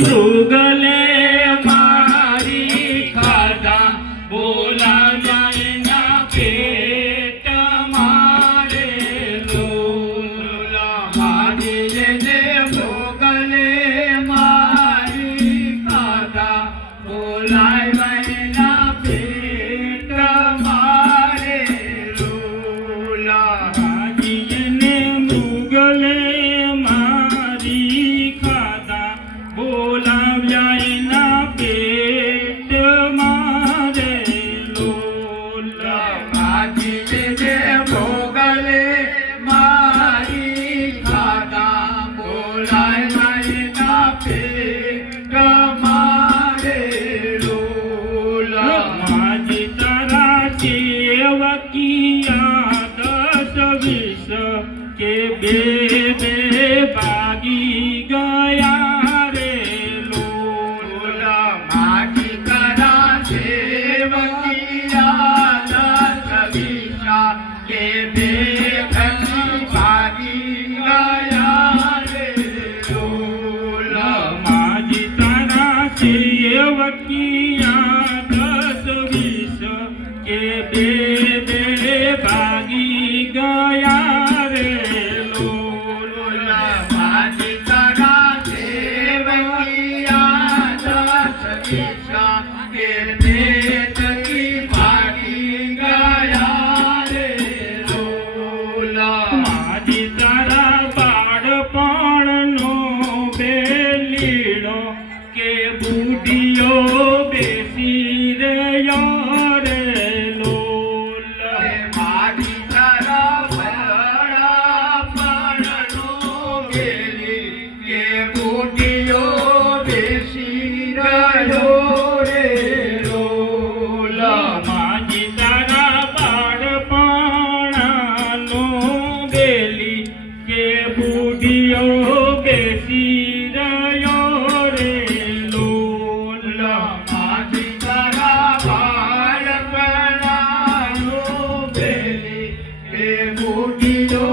મૃગલે મારી ખાધા બોલાવ્યા એના પેટ મારે લોલા મારી ને મૃગલે મારી ખાધા બોલાવ્યા એના પેટ મારે લોલા મારી ને મૃગલે મારી ખાધા બોલાવ્યા એના પેટ મારે લોલા માજી જે ભોગલે મારી ખાધા બોલાવ્યા એના પેટ મારે લોલા માજી તારા સેવકિયા 10-20 કે બે ભાગી ગયા રે લોલા માજી તારા સેવકિયા 10-20 કે બે ભાગી ગયા રે લોલા માજી તારા સેવકિયા 10-20 કે બે ભાગી ગયા રે લોલા માજી તારા સેવકિયા 10-20 કે બે ભાગી ગયા રે લોલા માજી તારા બાળપણનો બેલીડો કે બુઢીઓ બેસી રહ્યો રે લોલા માજી તારા બાળપણનો બેલી કે બુઢીઓ બેસી રહ્યો રે લોલા માજી તારા બાળપણનો બેલી કે બુઢીઓ બેસી રહ્યો રે લોલા માજી તારા બાળપણનો બેલી કે બુઢીઓ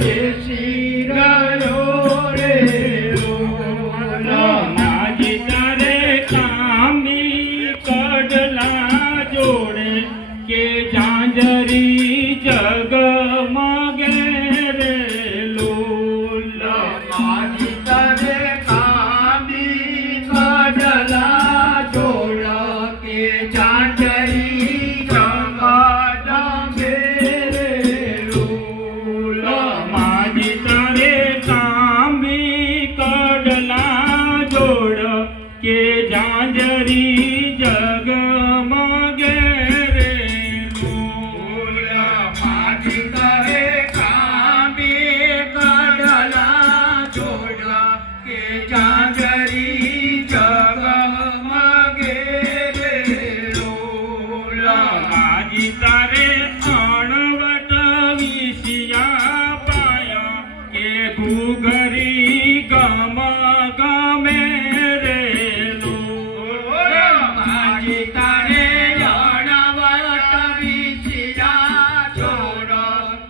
બેસી રહ્યો રે લોલા માજી તારે કામી કડલા જોડે કે ઝાંઝરી જગમગે રે લોલા માજી તારે કામી કડલા જોડ કે ઝાંઝરી જગમગે રે લોલા માજી તારે કામી કડલા જોડ કે ઝાંઝરી જગમગે રે લોલા માજી તારે કામી કડલા જોડ કે ઝાંઝરી જગમગે રે લોલા માજી તારે અણવટ વિસિયા પાયા કે ઘૂઘરી ગમે રે લોલા માજી તારે અણવટ વિસિયા જોડ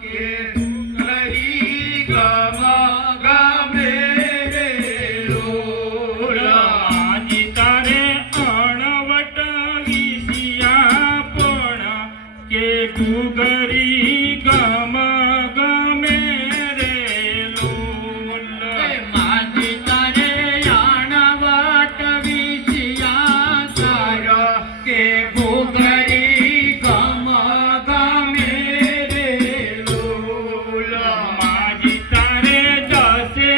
કે ઘૂઘરી ગમે રે લોલા માજી તારે અણવટ વિસિયા પણ કે ઘૂઘરી ગમે રે લોલા માજી તારે અણવટ વિસિયા તાર કે ઘૂઘરી ગમે રે લોલા માજી તારે દસે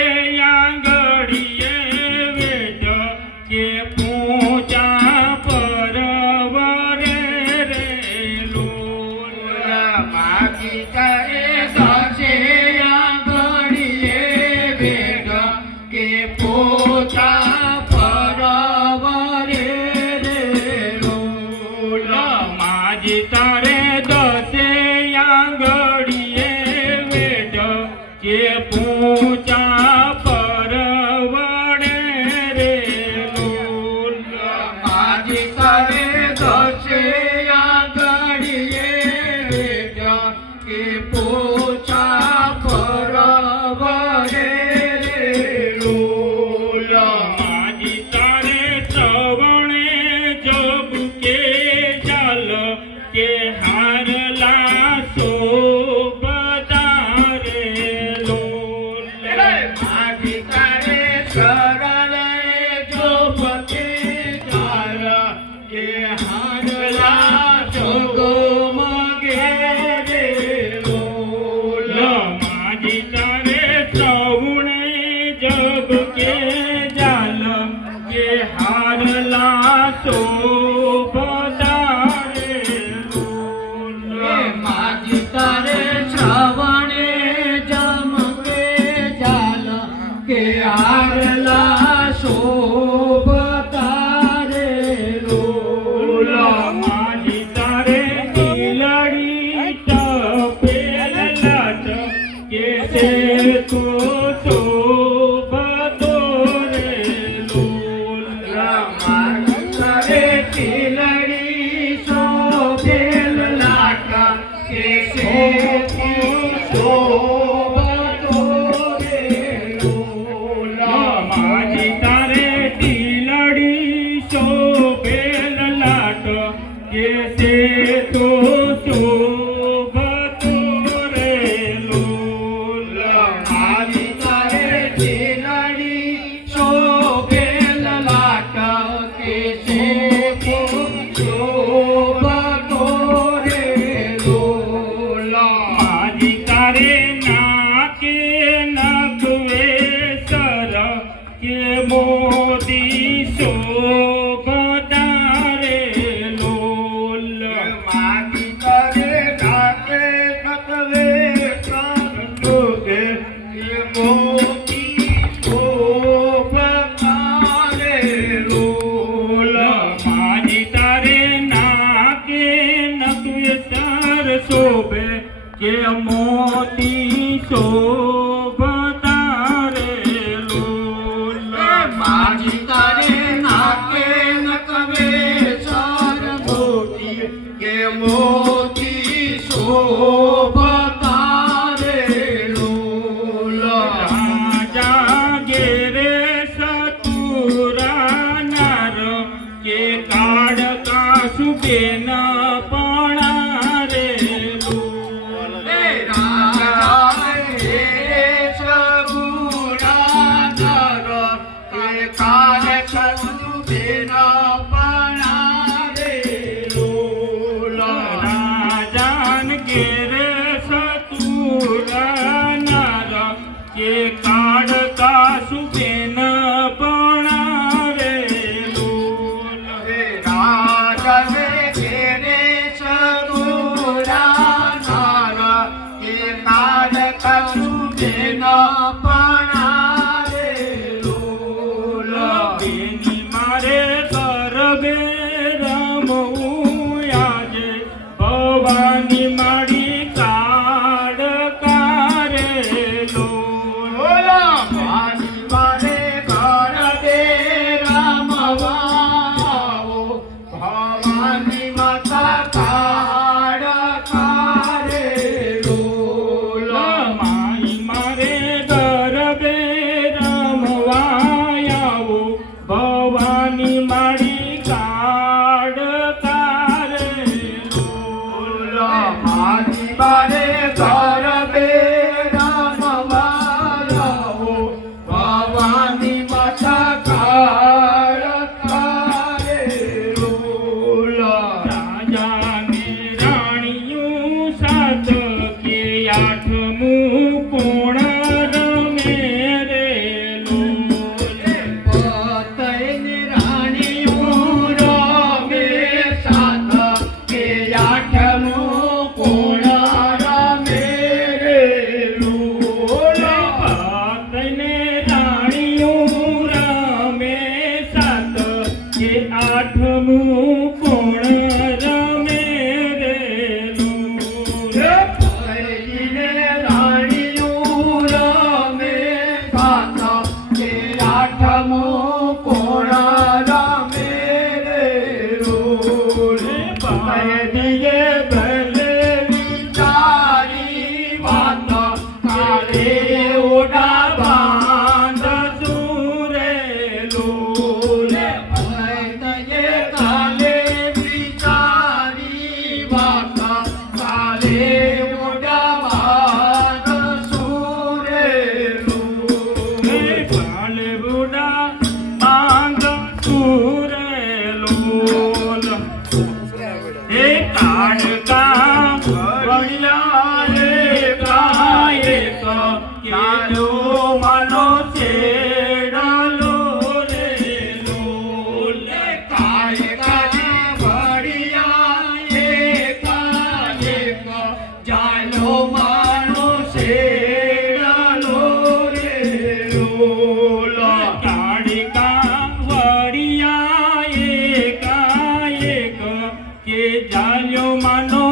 આંગળીએ વેદ કે પૂજા પરવરે રે લોલા માજી તારે દસે આંગળીએ વેદ કે પૂજા પરવરે રે લોલા માજી તારે દસે આંગળીએ વેદ કે પૂજા પરવડે રે લોલા માજી તારે દસે આંગળીએ વેદ કે પૂજા પરવડે રે લોલા માજી માજી તારે ટીલડી શોભેલ લાટ કે છે તો શોભતો રે લોલ મારી તારે ઢીલડી શોભેલ લાટ કે છે તો શોભતો રે લોલ માજી તારે નાકે નખવે સર કે મોતી શોભતા રે લોલ મારી તારે ઢાકે નખવે સંતોષે કે મોતી શોભતા રે લોલ માજી તારે નાકે નખવે સર શોભે કે મોતી શોભતા રે લોલ માજી તારે નાકે નખવે સર મોતી કે મોતી શોભતા રે લોલ રાજા ઘેરે સતુરા નાર કે કાળકા સુબેન પણા રે લોલ રાજા હે સગુણા નર કે કાળ કસુ બેન પણા રે લોલ રાજાન ઘેરે સતુરા નાર કે કાળકા સુબેન પણા રે લોલ રાજા ઘેરે સગુણા નર કે કાળ કસુ બેન પણા રે લોલ બેની મારે ગરબે રમવું આજે ભવાની માડી કાળકા રે લોલ મારી મારે ઘર બે રમવાઓ ભવાની માતા કાળ કારે લોલ માઈ મારે ગરબે રમવા આવો ભવાની માડી કાળકા રે લોલ મારી મારે ઘર બે રમવાઓ ભવાની માતા કાળ કારે લોલ રાજાને રાણીયું સાત કે આઠમું કોણ રમે રે લોલ પતઈની રાણીયું રમે સાત કે આઠમું કોણ રમે રે લોલ પાતને રાણીયું રમે સાત કે આઠમું કોણ રમે રે લોલ પતઈની રાણીયું રમે સાત કે આઠમું કોણ રમે રે લોલ પતઈની ભલે વિચારી વાત કાલે ઓડા બાંધ સુરે લોલ પતઈએ કાલે વિચારી વાત કાલે ઓડા બાદ સુરે લોલ કાલે બુડા બાંધ સુરે લોલ એ કાળકા વળ્યા રે કાયક ક્યાલો માનો છેડલો રે લોલ કાય કાય ભડિયા એકાએક જાલો માનો શેડલો રે લોલ કાળકા વળિયા એકાએક કે જાલ્યો માનો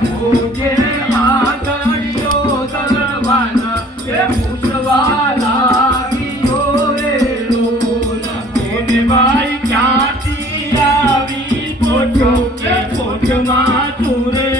પૂજે આંગળીઓ તલવાન એ પૂછવા લાગ્યો રે લોલ એને ભાઈ ક્યાંથી આવી પોચો કે પોચમાં તુરે